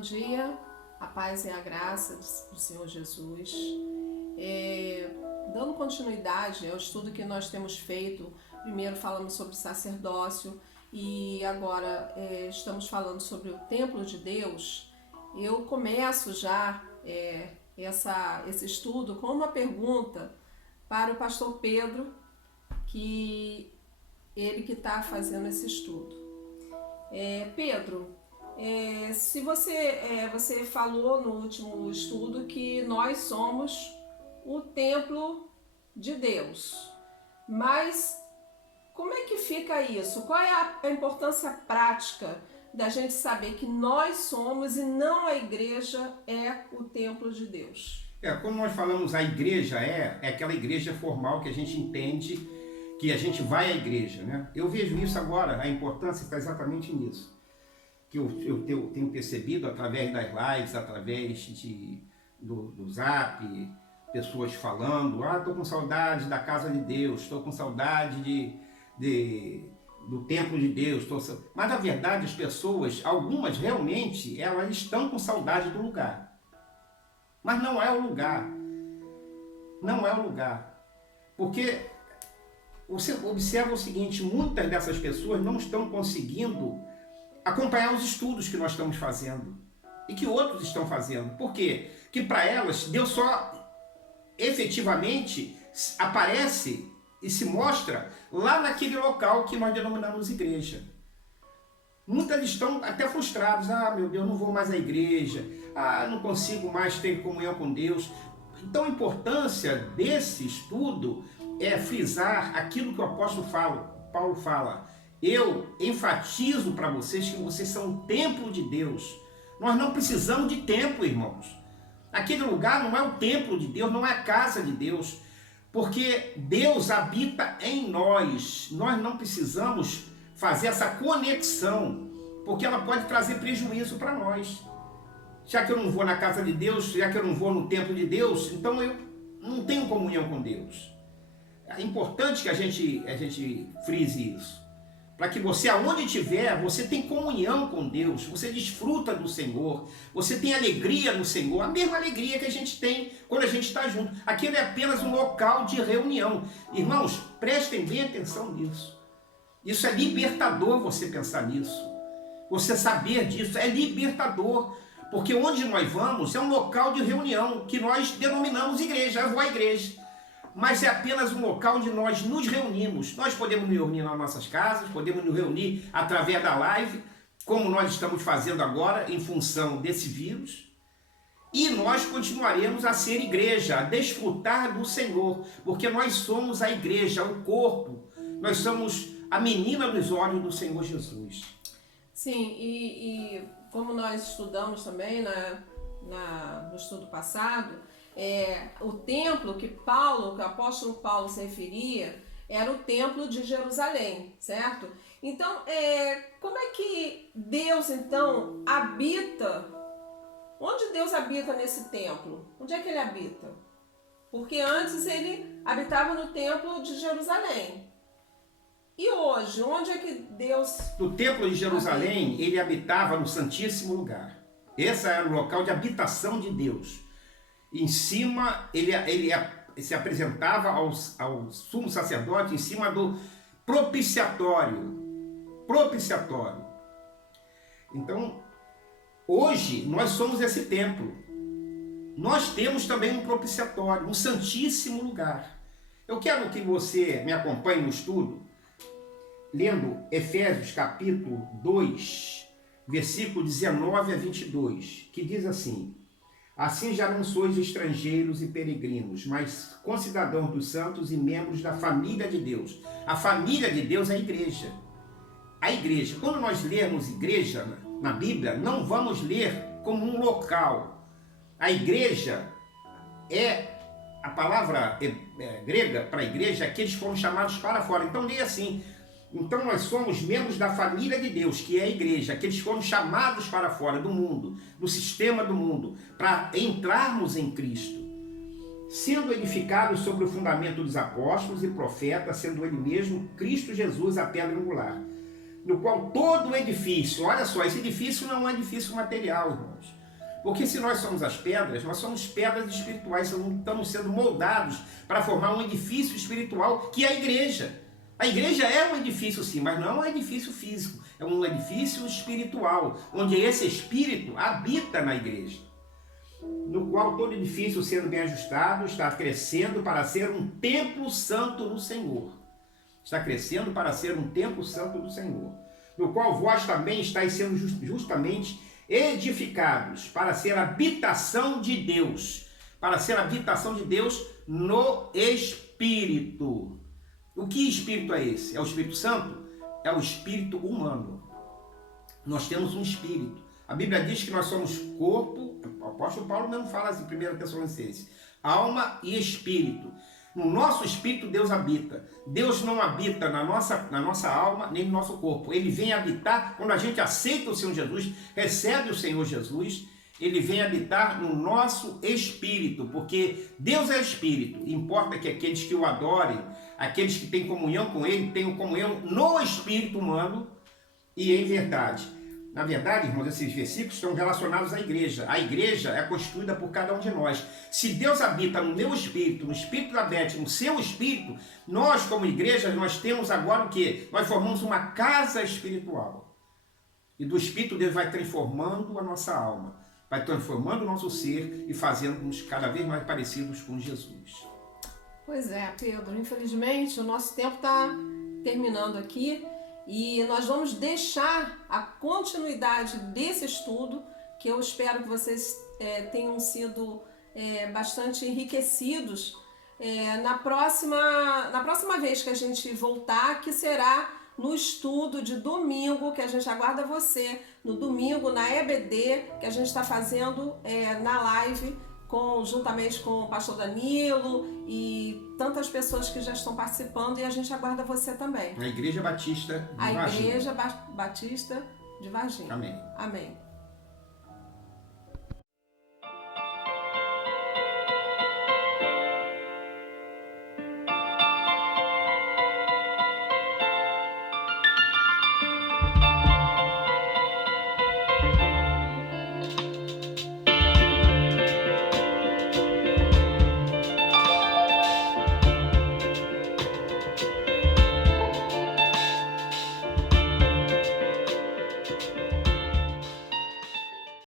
Bom dia, a paz e a graça do Senhor Jesus. Dando continuidade ao estudo que nós temos feito, primeiro falamos sobre sacerdócio e agora estamos falando sobre o templo de Deus. Eu começo já esse estudo com uma pergunta para o pastor Pedro, que ele que está fazendo esse estudo. Pedro, se você falou no último estudo que nós somos o templo de Deus, mas como é que fica isso? Qual é a importância prática da gente saber que nós somos e não a igreja é o templo de Deus? Como nós falamos, a igreja é aquela igreja formal que a gente entende que a gente vai à igreja, né? Eu vejo isso agora, a importância está exatamente nisso. Que eu tenho percebido através das lives, através do Zap, pessoas falando, estou com saudade da casa de Deus, estou com saudade do templo de Deus. Mas na verdade as pessoas, algumas realmente, elas estão com saudade do lugar. Mas não é o lugar. Não é o lugar. Porque você observa o seguinte, muitas dessas pessoas não estão conseguindo acompanhar os estudos que nós estamos fazendo e que outros estão fazendo. Por quê? Que para elas Deus só efetivamente aparece e se mostra lá naquele local que nós denominamos igreja. Muitas estão até frustradas. Meu Deus, não vou mais à igreja. Não consigo mais ter comunhão com Deus. Então a importância desse estudo é frisar aquilo que o apóstolo Paulo fala. Eu enfatizo para vocês que vocês são o templo de Deus. Nós não precisamos de templo, irmãos. Aquele lugar não é o templo de Deus, não é a casa de Deus, porque Deus habita em nós. Nós não precisamos fazer essa conexão, porque ela pode trazer prejuízo para nós. Já que eu não vou na casa de Deus, já que eu não vou no templo de Deus, então eu não tenho comunhão com Deus. É importante que a gente frise isso. Para que você, aonde estiver, você tem comunhão com Deus, você desfruta do Senhor, você tem alegria no Senhor, a mesma alegria que a gente tem quando a gente está junto. Aquilo é apenas um local de reunião. Irmãos, prestem bem atenção nisso. Isso é libertador você pensar nisso. Você saber disso é libertador, porque onde nós vamos é um local de reunião que nós denominamos igreja. Eu vou à igreja. Mas é apenas um local onde nós nos reunimos. Nós podemos nos reunir nas nossas casas, podemos nos reunir através da live, como nós estamos fazendo agora, em função desse vírus. E nós continuaremos a ser igreja, a desfrutar do Senhor, porque nós somos a igreja, o corpo. Nós somos a menina dos olhos do Senhor Jesus. Sim, e como nós estudamos também no estudo passado, o templo que o apóstolo Paulo se referia era o templo de Jerusalém, certo? Então, como é que Deus então habita? Onde Deus habita nesse templo? Onde é que ele habita? Porque antes ele habitava no templo de Jerusalém. E hoje, onde é que Deus... No templo de Jerusalém, ele habitava no Santíssimo Lugar. Esse era o local de habitação de Deus. Em cima, ele se apresentava ao sumo sacerdote em cima do propiciatório. Então, hoje, nós somos esse templo. Nós temos também um propiciatório, um santíssimo lugar. Eu quero que você me acompanhe no estudo, lendo Efésios capítulo 2, versículo 19 a 22, que diz assim: assim já não sois estrangeiros e peregrinos, mas concidadãos dos santos e membros da família de Deus. A família de Deus é a igreja. A igreja, quando nós lermos igreja na Bíblia, não vamos ler como um local. A igreja a palavra grega para igreja, é que eles foram chamados para fora. Então leia assim: então nós somos membros da família de Deus, que é a igreja, que eles foram chamados para fora do mundo, do sistema do mundo, para entrarmos em Cristo, sendo edificados sobre o fundamento dos apóstolos e profetas, sendo ele mesmo Cristo Jesus a pedra angular. no qual todo o edifício, olha só, esse edifício não é um edifício material, irmãos. Porque se nós somos as pedras, nós somos pedras espirituais, estamos sendo moldados para formar um edifício espiritual, que é a igreja. A igreja é um edifício sim, mas não é um edifício físico, é um edifício espiritual, onde esse espírito habita na igreja. No qual todo edifício, sendo bem ajustado, está crescendo para ser um templo santo do Senhor. Está crescendo para ser um templo santo do Senhor. No qual vós também estáis sendo justamente edificados para ser habitação de Deus. Para ser habitação de Deus no Espírito. O que espírito é esse? É o Espírito Santo? É o espírito humano. Nós temos um espírito. A Bíblia diz que nós somos corpo, o apóstolo Paulo mesmo fala assim, 1 Tessalonicenses, alma e espírito. No nosso espírito Deus habita. Deus não habita na nossa alma nem no nosso corpo. Ele vem habitar quando a gente aceita o Senhor Jesus, recebe o Senhor Jesus, ele vem habitar no nosso espírito, porque Deus é espírito. Importa que aqueles que o adorem, aqueles que têm comunhão com ele, tenham comunhão no espírito humano e em verdade. Na verdade, irmãos, esses versículos estão relacionados à igreja. A igreja é constituída por cada um de nós. Se Deus habita no meu espírito, no espírito da Beth, no seu espírito, nós, como igreja, nós temos agora o quê? Nós formamos uma casa espiritual. E do espírito Deus vai transformando a nossa alma, vai transformando o nosso ser e fazendo-nos cada vez mais parecidos com Jesus. Pois é, Pedro, infelizmente o nosso tempo está terminando aqui. E nós vamos deixar a continuidade desse estudo, que eu espero que vocês tenham sido bastante enriquecidos na próxima vez que a gente voltar, que será no estudo de domingo, que a gente aguarda você, no domingo, na EBD, que a gente está fazendo na live, juntamente com o pastor Danilo e tantas pessoas que já estão participando, e a gente aguarda você também. A Igreja Batista de Varginha. A Igreja Batista de Varginha. Amém. Amém.